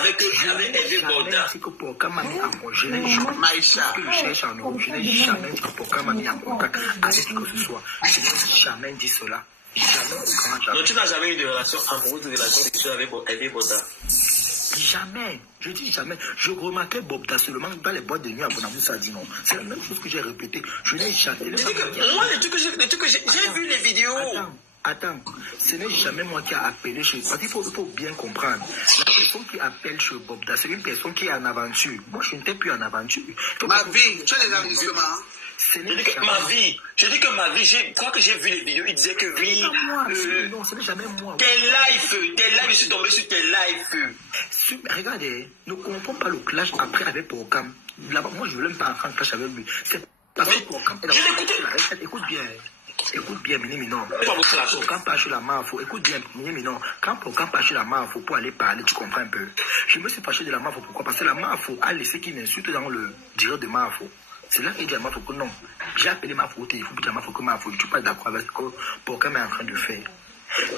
avec Hervé Boda. Je n'ai jamais dit que Poka m'a mis en contact avec qui que ce soit. Je n'ai jamais dit cela. Donc tu n'as jamais eu de relation amoureuse, de relation sexuelle avec Hervé Boda? Jamais. Je dis jamais. Je remarquais Bobda seulement dans les boîtes de nuit à Bonamou, ça dit non. C'est la même chose que j'ai répété. Je n'ai jamais. Moi, les trucs que j'ai vu les vidéos. Attends, ce n'est jamais moi qui a appelé chez... Parce qu'il faut bien comprendre. La personne qui appelle chez Bobda, c'est une personne qui est en aventure. Moi, je n'étais plus en aventure. Ma vie, tu as les enregistrements. Je dis que ma vie, je crois que j'ai vu les vidéos, il disait que oui. Non, ce n'est jamais moi. Tes lives, je suis tombé sur tes lives. Regardez, ne confondons pas le clash après avec Procam. Là-bas, moi, je ne veux même pas entrer en clash avec lui. C'est parce que Procam... Écoute bien. Écoute bien, Miniminon. Quand pas sur la Mafo, écoute bien, Miniminon. Quand pas sur la Mafo pour aller parler, tu comprends un peu. Je me suis fâché de la Mafo. Pourquoi? Parce que la Mafo a laissé qu'il m'insulte dans le direct de Mafo. C'est là qu'il dit à Mafo que non. J'ai appelé Mafo au téléphone pour dire à Mafo que Mafo, je ne suis pas d'accord avec ce que Procam est en train de faire.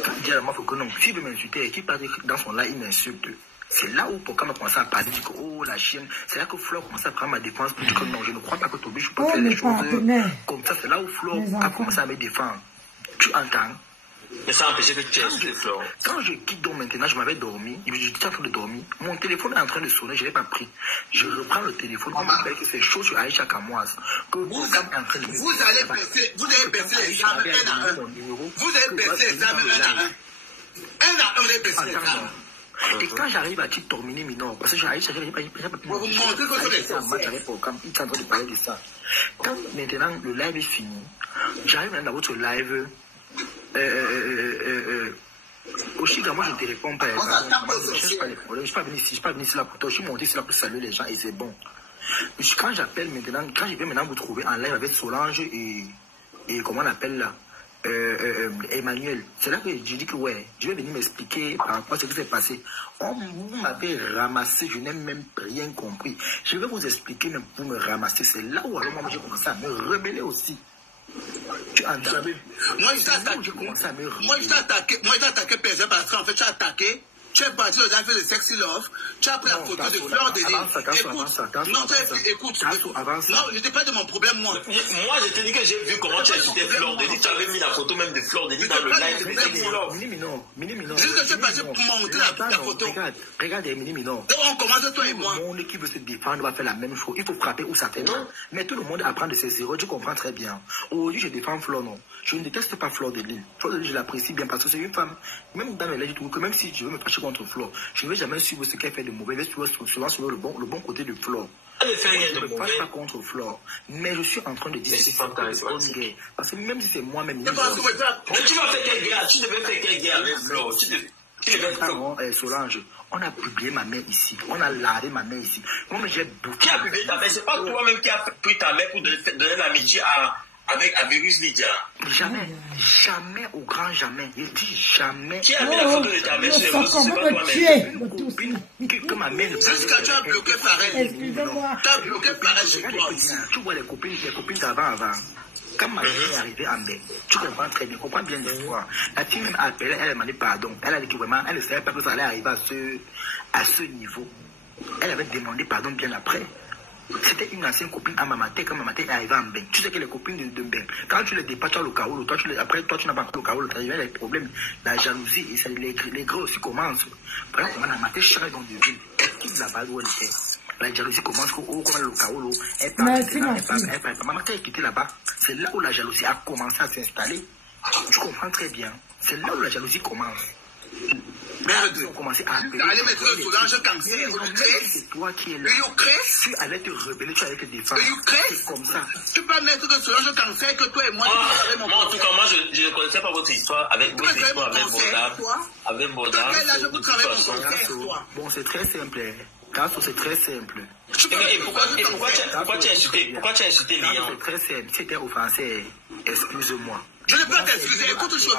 Quand il dit à Mafo que non, s'il veut m'insulter et qu'il parle dans son live, il m'insulte. C'est là où Procam a commencé à parler, dit que oh la chienne, c'est là que Flore commence à prendre ma défense pour dire que non, je ne crois pas que Toby, je peux faire les choses comme ça. C'est là où Flore a commencé à me défendre. Tu entends? Mais ça a empêché que tu aies Flore. Quand je quitte donc maintenant, je m'avais dormi, j'étais en train de dormir, mon téléphone est en train de sonner, je ne l'ai pas pris. Je reprends le téléphone, on m'appelle que c'est chaud sur Aïcha Kamoise. Vous allez baisser les armes 1 à 1. Vous allez baisser les armes 1 à 1. 1 à 1, vous allez baisser les armes. Et quand j'arrive à terminer Minor, parce que j'arrive à il est en train de parler de ça. Quand maintenant le live est fini, j'arrive dans votre live. Oshiga, moi je ne te réponds pas. Je ne cherche pas les problèmes. Je ne suis pas venu ici là pour toi. Je suis monté ici là pour saluer les gens et c'est bon. Quand j'appelle maintenant, quand je vais maintenant vous trouver en live avec Solange et comment on appelle là? Emmanuel, c'est là que je dis que ouais, je vais venir m'expliquer par rapport à ce qui s'est passé. Vous m'avez ramassé, je n'ai même rien compris. Je vais vous expliquer, mais vous me ramasser, c'est là où alors moi j'ai commencé à me rebeller aussi. Tu entends? Moi je t'ai attaqué personne parce qu'en fait tu as attaqué. Tu es parti dans la de Sexy Love, tu as pris la photo de Fleur de Lille. Écoute, non, je n'étais pas de mon problème, moi. Moi, je te dis que j'ai vu comment tu as cité Fleur de Lille. Tu avais mis la photo même de Fleur de Lille dans le live. Miniminon. Juste que je suis passé pour montrer la photo. Regarde, Miniminon. Donc on commence toi et moi. Tout le monde qui veut se défendre va faire la même chose. Il faut frapper où ça fait mal. Mais tout le monde apprend de ses zéros, tu comprends très bien. Aujourd'hui, je défends Fleur, non. Je ne déteste pas Fleur de Lille. Fleur de Lille, je l'apprécie bien parce que c'est une femme, même dans les lettres, que même si je veux me fâcher contre Fleur, je ne vais jamais suivre ce qu'elle fait de mauvais, je vais souvent suivre le bon côté de Fleur. Elle ne fait rien de mauvais. Je ne me fâche pas contre Fleur, mais je suis en train de dire que c'est une bonne guerre. Parce que même si c'est moi-même... Mais tu vas faire quelle guerre? Tu devais faire quelle guerre avec Fleur? Solange, on a publié ma mère ici, on a lavé ma mère ici. Moi, j'ai bouffé. Qui a publié ta mère? C'est pas toi-même qui a pris ta mère pour donner l'amitié avec Virus Lydia. Jamais au grand jamais. Je dis jamais. Qui a mis la photo de ta mère sur les réseaux? C'est pas toi-même. Une copine que ma mère ne peut pas. Jusqu'à tu as bloqué par elle. Tu as bloqué par elle chez toi. Tu vois les copines d'avant. Quand ma fille est arrivée en bain, tu comprends très bien, comprends bien l'histoire. La fille même a appelé, elle m'a dit pardon. Elle a dit que vraiment, elle ne savait pas que ça allait arriver à ce niveau. Elle avait demandé pardon bien après. C'était une ancienne copine à Mamaté, quand Mamaté est arrivée en bain. Tu sais que les copines de bain, quand tu les dépasses, tu as le chaos, après toi tu n'as pas le chaos, il y a les problèmes, la jalousie, et les gros aussi commencent. Voilà comment Mamaté change dans de ville. Elle quitte la base où elle était. La jalousie commence, comment le chaos, elle part. Mamaté est quittée là-bas. C'est là où la jalousie a commencé à s'installer. Tu comprends très bien. C'est là où la jalousie commence. Merde, ils ont commencé à appeler. Allez mettre le Solange cancer. C'est toi qui es là. Tu allais te rebeller, tu allais te défendre. C'est comme ça. Tu peux mettre le Solange cancer que toi et moi. Moi, en tout cas, moi, je ne connaissais pas votre histoire avec Boda. Avec Boda. Bon, c'est très simple. C'est très simple. Pourquoi tu as insulté Lian? C'est très simple. Si tu es offensé, excuse-moi. Je ne peux pas t'excuser. Écoute une chose.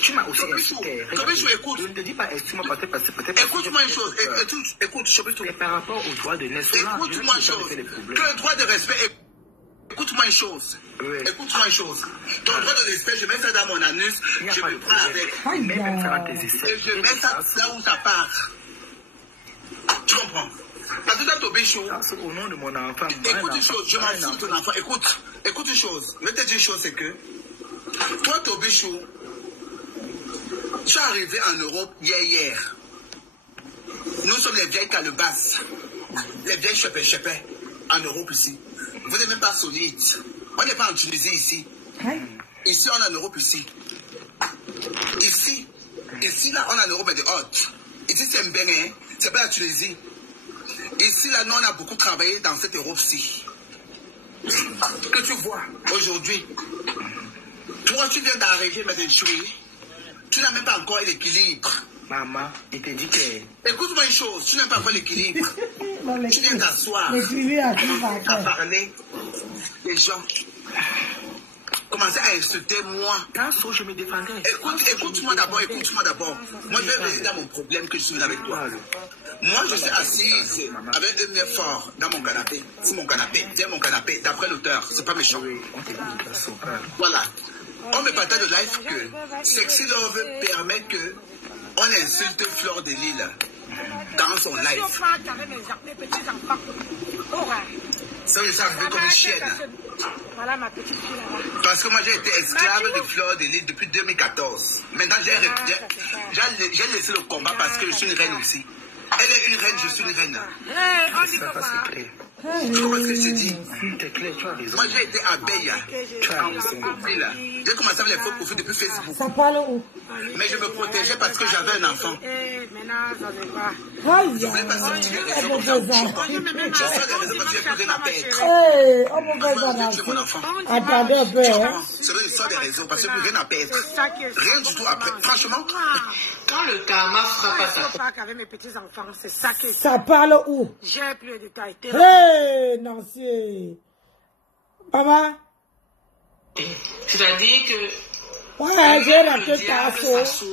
Tu m'as aussi insulté. Écoute. Je ne te dis pas excuse-moi parce que peut-être. Écoute-moi une chose. Écoute, mais par rapport au droit de naissance, écoute-moi une chose. Que le droit de respect est écoute-moi une chose. Oui. Écoute-moi une chose. Ton droit de l'espèce, je mets ça dans mon anus, je me prends avec. Et je mets ça là où ça part. Tu comprends? Parce que dans ton béchou, au nom de mon enfant. Écoute une chose, je m'en fous de ton enfant. Écoute une chose. Je vais te dire une chose, c'est que toi, ton béchou, tu es arrivé en Europe hier. Nous sommes les vieilles calebasses, les vieilles chepets en Europe ici. Vous n'êtes même pas solides. On n'est pas en Tunisie ici. Ici, on est en Europe ici. Ici, là, on est en Europe de haute. Ici, c'est un Bénin, c'est pas la Tunisie. Ici, là, nous, on a beaucoup travaillé dans cette Europe-ci. Que tu vois aujourd'hui, toi, tu viens d'arriver, mais tu n'as même pas encore l'équilibre. Maman, il te dit que... Écoute-moi une chose, tu n'as pas encore l'équilibre. Tu viens t'asseoir, à parler. Les gens commençaient à insulter moi. Je me défendais. Écoute-moi d'abord. Moi, je vais venir dans mon problème que je suis avec toi. Moi, je suis assise avec un mien fort dans mon canapé. C'est mon canapé. Viens mon canapé, d'après l'auteur. C'est pas méchant. Voilà. On me partage de live que Sexy Love permet que on insulte Fleur de Lille dans son live. Ça, je suis arrivé comme une chienne. Voilà ma petite fille là-bas. Parce que moi, j'ai été esclave de Fleur de Lille depuis 2014. Maintenant, j'ai laissé le combat parce que je suis une reine aussi. Elle est une reine, je suis une reine. Tu comprends ce que je te dis? Moi, j'ai été abeille en profil. J'ai commencé avec les faux profils depuis Facebook. Ça parle où? Mais je me protégeais parce que j'avais un enfant. Je ne voulais pas sortir les réseaux comme ça. Je sors des réseaux parce que j'ai plus rien à perdre. Attendez un peu. C'est vrai, je sors des réseaux parce que j'ai plus rien à perdre. Rien du tout après. Franchement, quand le karma frappe à ta porte avec mes petits enfants, c'est ça que ça parle où? J'ai plus de détails. Hey, Nancy. Maman? C'est-à-dire que ouais, j'ai raté ta sauce.